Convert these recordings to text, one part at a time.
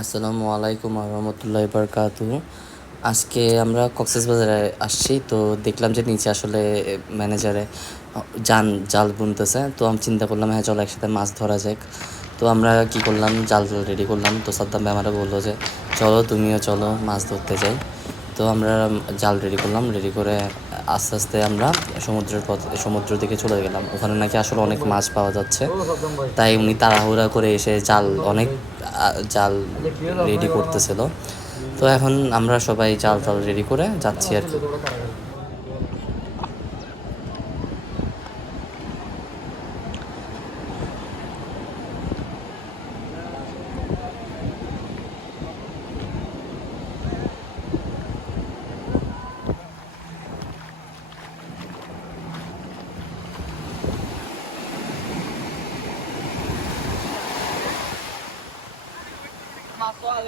আসসালামু আলাইকুম রহমতুল্লাহ বরকাতু আজকে আমরা কক্সবাজারে আসছি, তো দেখলাম যে নিচে আসলে ম্যানেজারে জান জাল বুনতেছে। তো আমি চিন্তা করলাম হ্যাঁ চলো একসাথে মাছ ধরা যাক। তো আমরা কি করলাম, জাল রেডি করলাম। তো সাদ্দাম ভাই আমরা বলল যে, চলো, তুমিও চলো মাছ ধরতে যাই। তো আমরা জাল রেডি করলাম, রেডি করে আস্তে আস্তে আমরা সমুদ্রের পথ সমুদ্র দিকে চলে গেলাম। ওখানে নাকি আসলে অনেক মাছ পাওয়া যাচ্ছে। তাই উনি তাড়াহুড়া করে এসে জাল অনেক জাল রেডি করতেছিল। তো এখন আমরা সবাই জাল টাল রেডি করে যাচ্ছি আর কি। 他说话就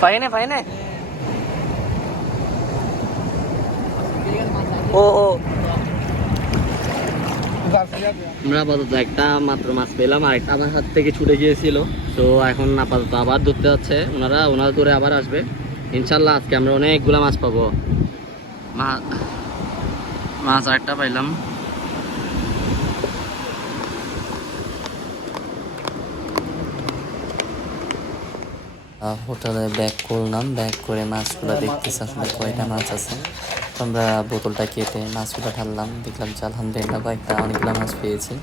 ফাইনে ফাইনে। ও ও। আমরা আপাতত একটা মাত্র মাছ পেলাম, আর একটা আমার হাত থেকে ছুটে গিয়েছিল। তো এখন আপাতত আবার ধরতে যাচ্ছে। ওনারা ওনারা ধরে আবার আসবে। ইনশাল্লাহ আজকে আমরা অনেকগুলা মাছ পাবো। মাছ আরেকটা পাইলাম। হোটেলে ব্যাক করলাম। ব্যাক করে মাছগুলো দেখতেছি আসলে কয়টা মাছ আছে। আমরা বোতলটা কেটে মাছগুলো ঢাললাম। দেখলাম যে আলহামদুলিল্লাহ কয়েকটা অনেকগুলো মাছ পেয়েছি।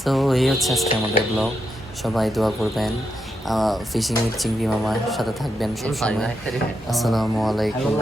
সো এই হচ্ছে আজকে আমাদের ব্লগ সবাই দোয়া করবেন। ফিশিং উইথ চিংড়ি মামার সাথে থাকবেন সবসময়। আসসালামু আলাইকুম।